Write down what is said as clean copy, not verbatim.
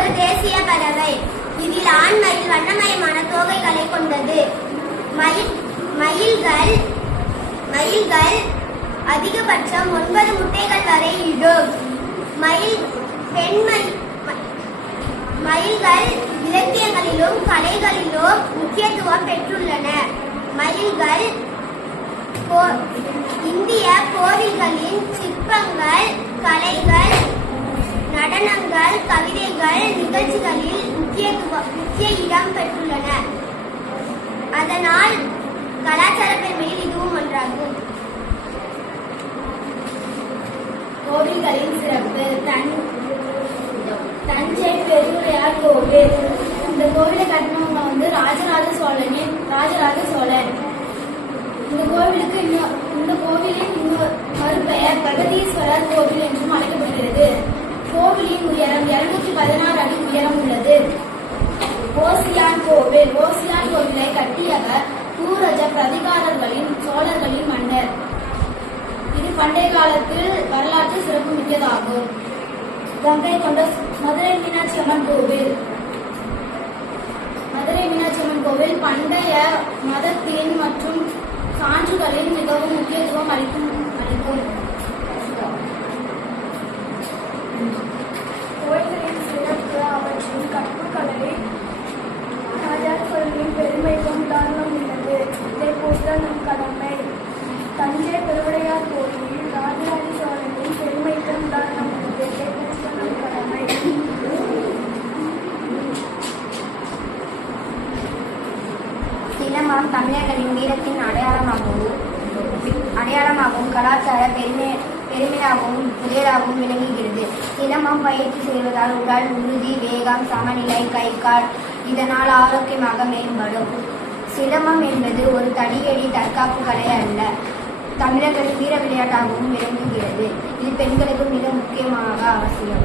ஒரு தேசிய பறவை. இதில் ஆண் மயில் வண்ணமயமான தோகைகளை கொண்டது. மயில்கள் அதிகபட்சம் 9 முட்டைகள் வரை இடும். மயில்கள் இலக்கியங்களிலும் கலைகளிலும் முக்கியத்துவம் பெற்றுள்ளன. மயில்கள் இந்திய கோவில்களின் சிற்பங்கள், கலைகள், நடனங்கள், கவிதைகள் நிகழ்ச்சிகளில் முக்கிய இடம் பெற்றுள்ளன. அதனால் கலாச்சார பெருமையில் இதுவும் ஒன்றாகும். கோவில்களின் சிறப்பு. தஞ்சை பெருவுடையார் கோவில். இந்த கோவிலை கட்டினவங்க ராஜராஜ சோழன். இந்த கோவிலின் மறுபெயர் பிரகதீஸ்வரர் கோவில் என்றும் அழைக்கப்படுகிறது. கோவிலின் உயரம் 216 அடி உயரம் உள்ளது. ஓசியான் கோவிலை கட்டியவர் பூரஜ பிரதிகாரர்களின் சோழர்களின் மன்னர். இது பண்டைய காலத்தில் வரலாற்று சிறப்பு மிக்கதாகும். கங்கை கொண்ட மதுரை மீனாட்சி அம்மன் கோவில் பண்டைய மதத்தின் மற்றும் சான்றுகளின் மிகவும் முக்கியத்துவம் அளிக்கும். கோயில்களின் சிறப்பு அவற்றின் கற்புக்கலை ராஜாக்களின் பெருமைக்கும் உதாரணம் உள்ளது. இதை போன்ற நம் கடமை. தஞ்சை பெருவுடையார் கோயில் ராஜராஜ சோழனின் பெருமைக்கும் உதாரணம் உள்ளது. இதை போன்ற நம் கடமை. சிலம்பம் தமிழர்களின் வீரத்தின் அடையாளமாகவும் கலாச்சார பெருமையாகவும் புதியதாகவும் விளங்குகிறது. சிலம்பம் பயிற்சி செய்வதால் உடல் உறுதி, வேகம், சமநிலை, கை கால் இதனால் ஆரோக்கியமாக மேம்படும். சிலம்பம் என்பது ஒரு தடியடி தற்காப்பு கலை அல்ல, தமிழர்களின் வீர விளையாட்டாகவும் விளங்குகிறது. இது பெண்களுக்கு மிக முக்கியமாக அவசியம்.